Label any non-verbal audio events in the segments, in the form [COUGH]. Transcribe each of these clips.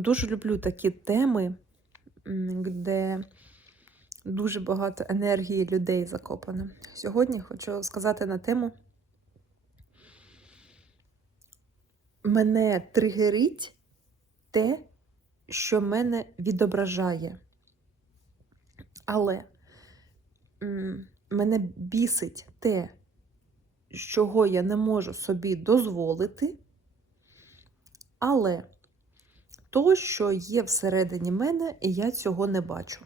дуже люблю такі теми, де дуже багато енергії людей закопано. Сьогодні хочу сказати на тему. Мене тригерить те, що мене відображає. Але мене бісить те, чого я не можу собі дозволити, але то, що є всередині мене, і я цього не бачу.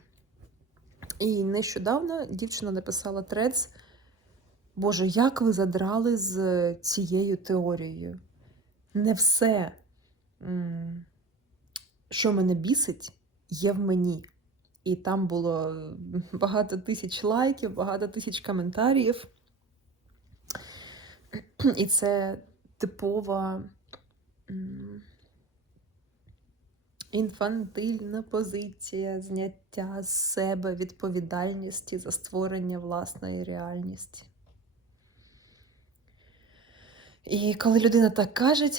І нещодавно дівчина написала трец. Боже, як ви задрали з цією теорією? Не все, що мене бісить, є в мені. І там було багато тисяч лайків, багато тисяч коментарів. І це типова інфантильна позиція зняття з себе відповідальності за створення власної реальності. І коли людина так каже,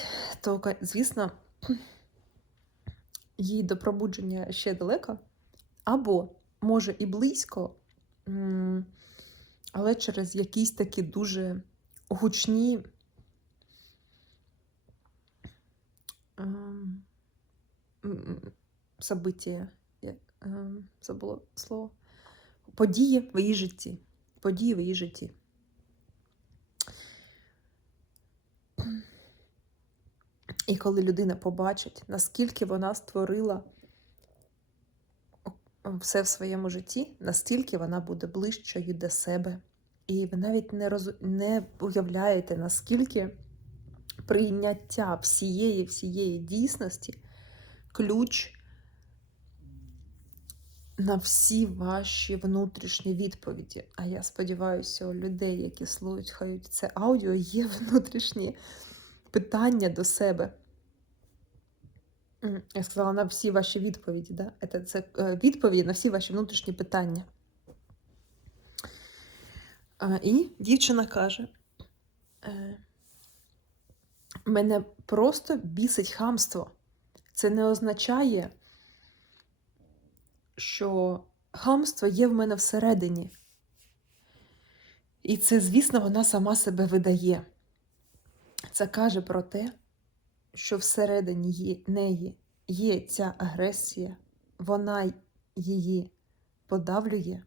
то, звісно, [CLEARS THROAT] їй до пробудження ще далеко, або може і близько, але через якісь такі дуже гучні ем, события, я ем, забула слово, події в її житті. Події в її житті. І коли людина побачить, наскільки вона створила все в своєму житті, настільки вона буде ближчою до себе. І ви навіть не, роз... не уявляєте, наскільки прийняття всієї всієї дійсності ключ на всі ваші внутрішні відповіді. А я сподіваюся, у людей, які слухають це аудіо, є внутрішні питання до себе. Я сказала на всі ваші відповіді, да? Це, це е, відповіді на всі ваші внутрішні питання. І дівчина каже: е, мене просто бісить хамство. Це не означає, що хамство є в мене всередині. І це, звісно, вона сама себе видає. Це каже про те, що всередині неї є ця агресія, вона її подавлює,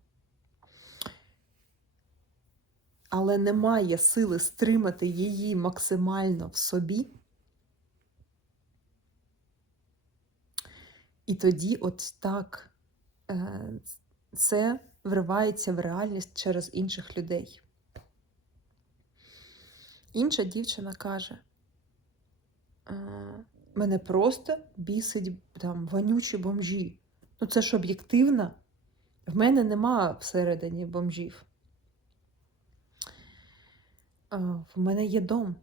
але немає сили стримати її максимально в собі. І тоді, от так, е, це вривається в реальність через інших людей. Інша дівчина каже, «Е, мене просто бісить там вонючі бомжі. Ну це ж об'єктивно. В мене нема всередині бомжів. «Е, В мене є дом.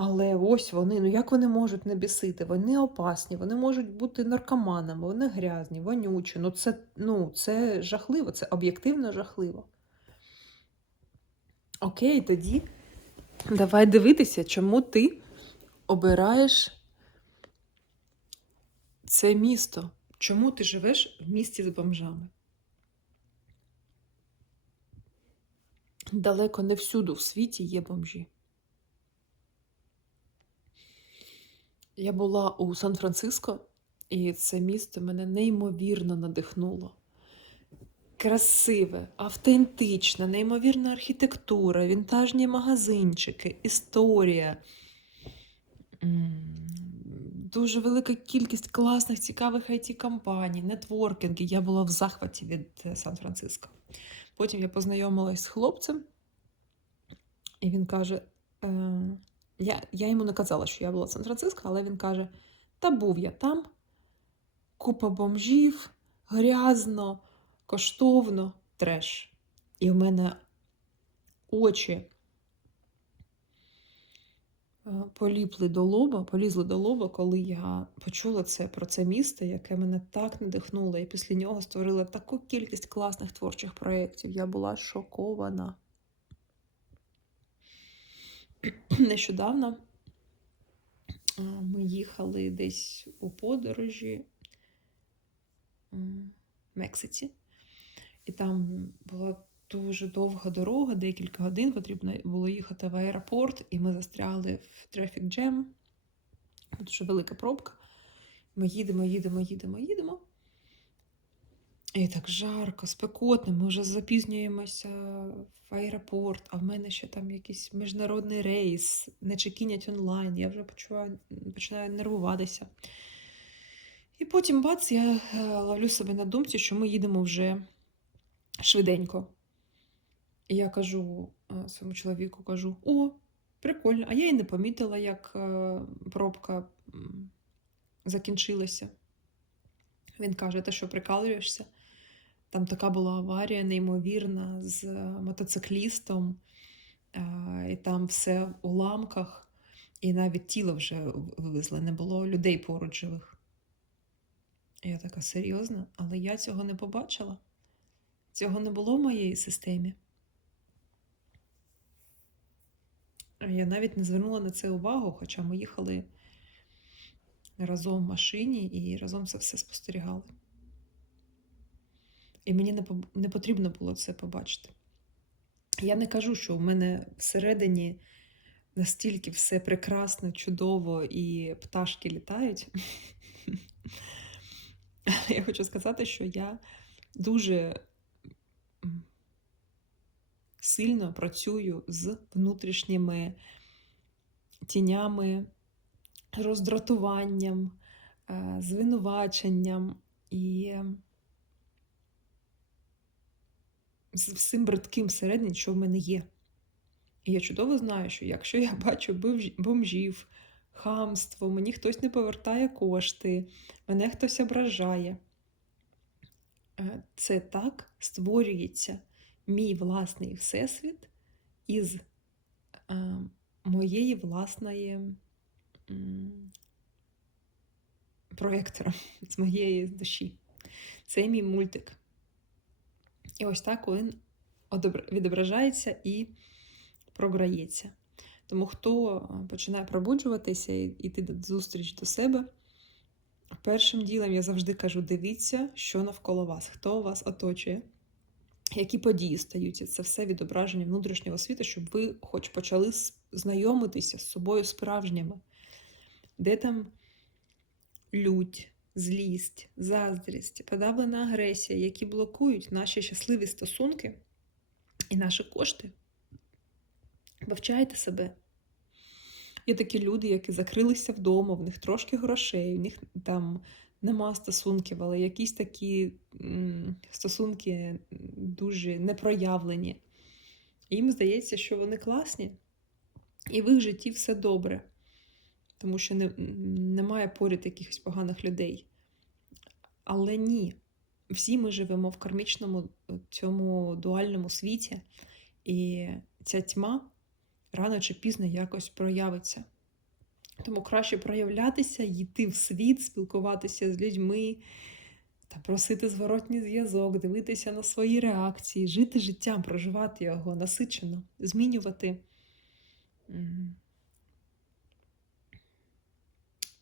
Але ось вони, ну як вони можуть не бісити? Вони опасні, вони можуть бути наркоманами, вони грязні, вонючі. Ну це, ну, це жахливо, це об'єктивно жахливо. Окей, тоді давай дивитися, чому ти обираєш це місто. Чому ти живеш в місті з бомжами? Далеко не всюди в світі є бомжі. Я була у Сан-Франциско, і це місто мене неймовірно надихнуло. Красиве, автентичне, неймовірна архітектура, вінтажні магазинчики, історія. Дуже велика кількість класних, цікавих it компаній нетворкінги. Я була в захваті від е, Сан-Франциско. Потім я познайомилась з хлопцем, і він каже: е, я, я йому не казала, що я була в Сан-Франциско, але він каже: Та був я там, купа бомжів, грязно, коштовно, треш. І в мене очі е, поліпли до лоба, полізли до лоба, коли я почула це про це місто, яке мене так надихнуло, і після нього створила таку кількість класних творчих проєктів. Я була шокована. [CLEARS THROAT] Нещодавно Ми їхали десь у подорожі в Мексиці, і там була дуже довга дорога, декілька годин потрібно було їхати в аеропорт, і ми застряли в трафік джем. Дуже велика пробка. Ми їдемо, їдемо, їдемо, їдемо. І так жарко, спекотно, ми вже запізнюємося в аеропорт, а в мене ще там якийсь міжнародний рейс, не чекінять онлайн, я вже почуваю, починаю нервуватися. І потім бац, я е, ловлю себе на думці, що ми їдемо вже швиденько. І я кажу е, своєму чоловіку, кажу: о, прикольно, а я і не помітила, як е, пробка закінчилася. Він каже: ти що прикалуєшся? Там така була аварія неймовірна з е, мотоциклістом, і там все в уламках, і навіть тіло вже вивезли, не було людей поруч живих. Я така серйозно, але я цього не побачила. Цього не було в моїй системі. Я навіть не звернула на це увагу, хоча ми їхали разом в машині і разом це все спостерігали. І мені не, потрібно було це побачити. Я не кажу, що в мене всередині настільки все прекрасно, чудово і пташки літають. Але я хочу сказати, що я дуже сильно працюю з внутрішніми тінями, роздратуванням, е, звинуваченням і з всім бридким всередині, що в мене є. І я чудово знаю, що якщо я [LAUGHS] бачу бомжів, хамство, мені хтось не повертає кошти, мене хтось ображає. Е, Це так створюється мій власний всесвіт із е, моєї власної проєктора, [LAUGHS] з моєї душі. Це мій мультик. І ось так він відображається і програється. Тому хто е, починає пробуджуватися і йти зустріч до себе, першим ділом я завжди кажу: дивіться, що навколо вас, хто вас оточує, які події стаються. Це все відображення внутрішнього світу, щоб ви хоч почали знайомитися з собою справжніми. Де там лють, злість, заздрість, подавлена агресія, які блокують наші щасливі стосунки і наші кошти. Вивчайте себе. Є такі люди, які закрилися вдома, в них трошки грошей, в них там нема стосунків, але якісь такі стосунки дуже непроявлені. Їм здається, що вони класні, і в їх житті все добре, тому що не, немає поряд якихось поганих людей. Але ні, всі ми живемо в кармічному е, цьому дуальному світі, і ця тьма рано чи пізно якось проявиться. Тому краще проявлятися, йти в світ, спілкуватися з людьми та просити зворотній зв'язок, дивитися на свої реакції, жити життям, проживати його насичено, змінювати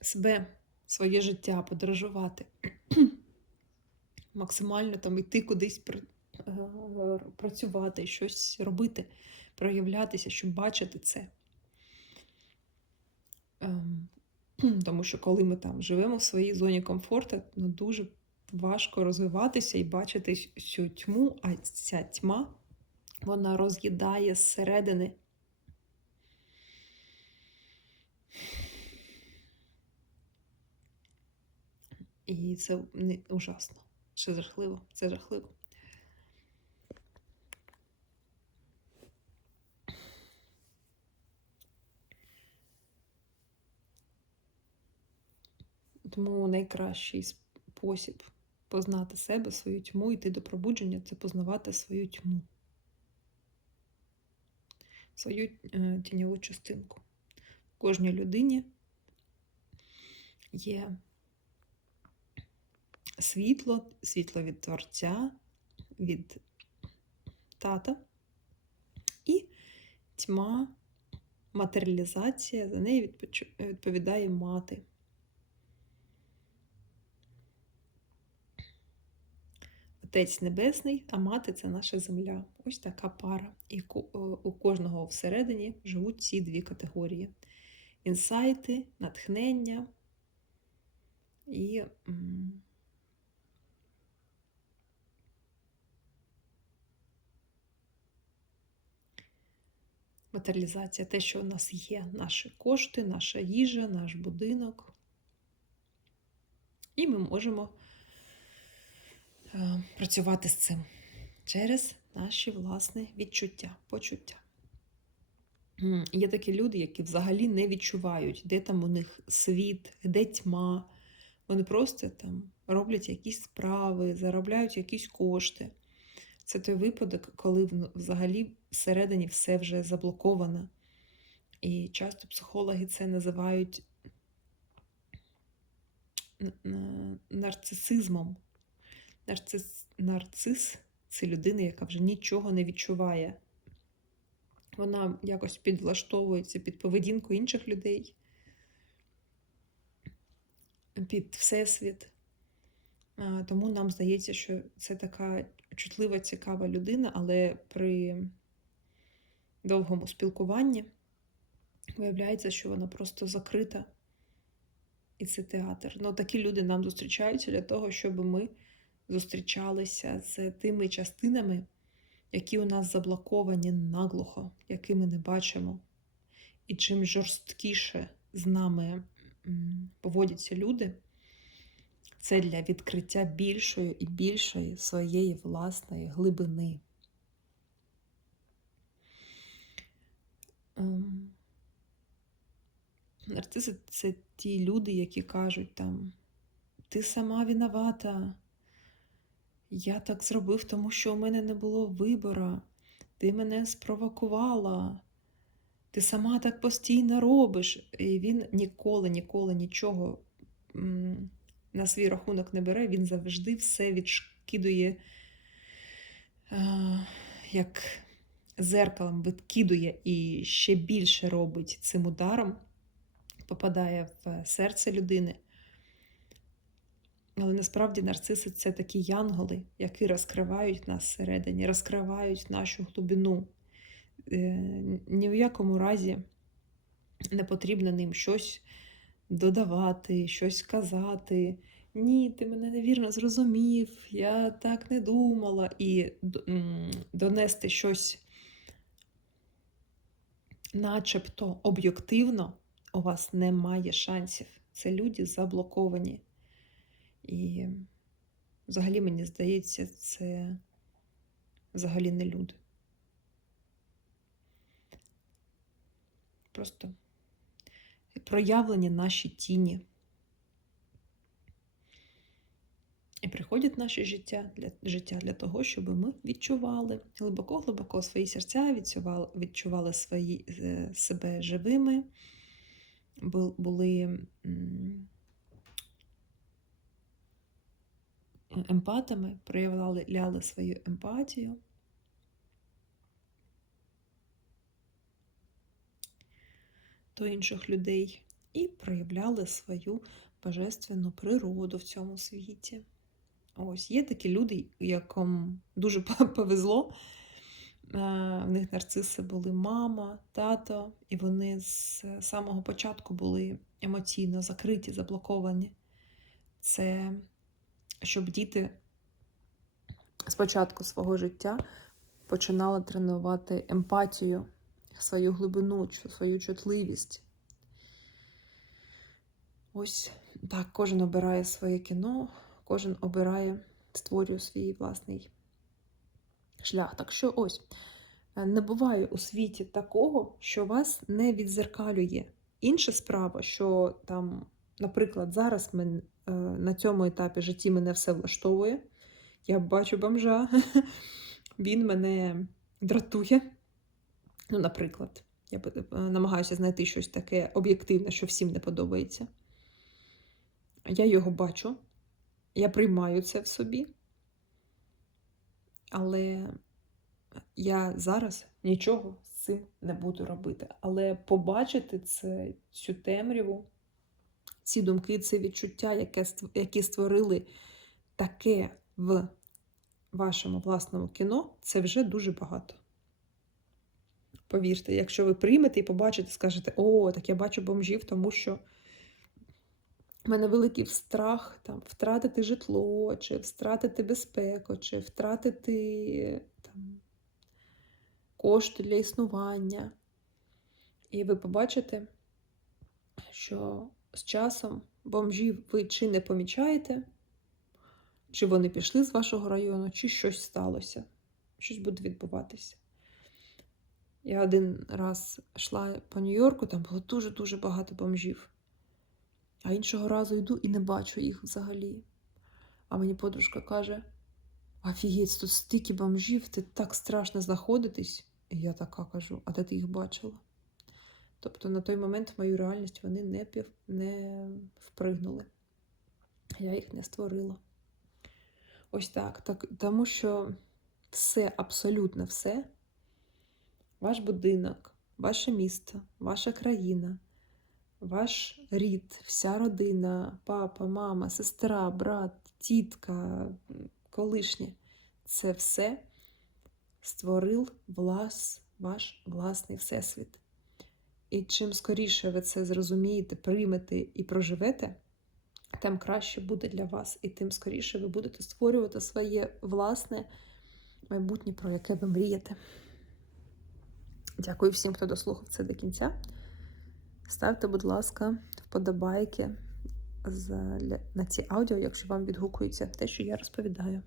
себе, своє життя, подорожувати. Максимально там йти кудись е, працювати, щось робити, проявлятися, щоб бачити це. Ем, [CLEARS THROAT] Тому що коли ми там живемо в своїй зоні комфорту, ну дуже важко розвиватися і бачити цю тьму, а ця тьма вона роз'їдає зсередини. І це не ужасно. Це жахливо. Це жахливо. Тому найкращий спосіб познати себе, свою тьму, йти до пробудження це познавати свою тьму, свою е, тіньову частинку. В кожній людині є світло, світло від Творця, від тата і тьма матеріалізація, за неї відповідає мати. Отець Небесний, а мати це наша земля. Ось така пара. І е, у кожного всередині живуть ці дві категорії: інсайти, натхнення і матеріалізація, те, що у нас є, наші кошти, наша їжа, наш будинок. І ми можемо е, працювати з цим через наші власні відчуття, почуття. Є такі люди, які взагалі не відчувають, де там у них світ, де тьма. Вони просто там роблять якісь справи, заробляють якісь кошти. Це той випадок, коли взагалі всередині все вже заблоковано. І часто психологи це називають нарцисизмом. Нарцис, нарцис це людина, яка вже нічого не відчуває. Вона якось підлаштовується під поведінку інших людей, під всесвіт. Тому нам здається, що це така чутлива, цікава людина, але при довгому спілкуванні виявляється, що вона просто закрита. І це театр. Ну, такі люди нам зустрічаються для того, щоб ми зустрічалися з тими частинами, які у нас заблоковані наглухо, які ми не бачимо. І чим жорсткіше з нами поводяться люди, це для відкриття більшої і більшої своєї власної глибини. Ем, Нарциси це ті люди, які кажуть там, ти сама виновата. Я так зробив, тому що у мене не було вибора. Ти мене спровокувала. Ти сама так постійно робиш. І він ніколи, ніколи нічого на свій рахунок не бере, він завжди все відшкидує, е, як зеркалом відкидує і ще більше робить цим ударом, попадає в серце людини. Але насправді нарциси це такі янголи, які розкривають нас всередині, розкривають нашу глибину. Е, Ні в якому разі не потрібно ним щось додавати, щось казати. Ні, ти мене невірно зрозумів, я так не думала. І донести щось начебто об'єктивно у вас немає шансів. Це люди заблоковані. І взагалі, мені здається, це взагалі не люди. Просто проявлені наші тіні. І приходять наше життя для, життя для того, щоб ми відчували глибоко-глибоко свої серця, відчували, відчували свої, е, себе живими, були емпатами, проявляли свою емпатію. До інших людей і проявляли свою божественну природу в цьому світі. Ось є такі люди, яким дуже [LAUGHS] повезло. Е, В них нарциси були мама, тато, і вони з самого початку були емоційно закриті, заблоковані. Це щоб діти з початку свого життя починали тренувати емпатію, свою глибину, свою чутливість. Ось так, кожен обирає своє кіно, кожен обирає, створює свій власний шлях. Так що ось е, не буває у світі такого, що вас не відзеркалює. Інша справа, що там, наприклад, зараз ми, е, на цьому етапі житті мене все влаштовує. Я бачу бомжа, [LAUGHS] він мене дратує. Ну, наприклад, я е, намагаюся знайти щось таке об'єктивне, що всім не подобається. Я його бачу, я приймаю це в собі, але я зараз нічого з цим не буду робити. Але побачити це, цю темряву, ці думки, це відчуття, яке, які створили таке в вашому власному кіно, це вже дуже багато. Повірте, якщо ви приймете і побачите, скажете, о, так я бачу бомжів, тому що в мене великий страх там, втратити житло, чи втратити безпеку, чи втратити там, кошти для існування. І ви побачите, що з часом бомжів ви чи не помічаєте, чи вони пішли з вашого району, чи щось сталося, щось буде відбуватися. Я один раз йшла по Нью-Йорку, там було дуже-дуже багато бомжів. А іншого разу йду і не бачу їх взагалі. А мені подружка каже: Офігеть, тут стільки бомжів, ти так страшно знаходитись. І я така кажу, а де ти їх бачила? Тобто на той момент в мою реальність вони не, пів, не впригнули. Я їх не створила. Ось так. так. Тому що все, абсолютно все, ваш будинок, ваше місто, ваша країна, ваш рід, вся родина, папа, мама, сестра, брат, тітка, колишнє це все створив влас, ваш власний всесвіт. І чим скоріше ви це зрозумієте, приймете і проживете, тим краще буде для вас, і тим скоріше ви будете створювати своє власне майбутнє, про яке ви мрієте. Дякую всім, хто дослухав це до кінця. Ставте, будь ласка, вподобайки на ці аудіо, якщо вам відгукується те, що я розповідаю.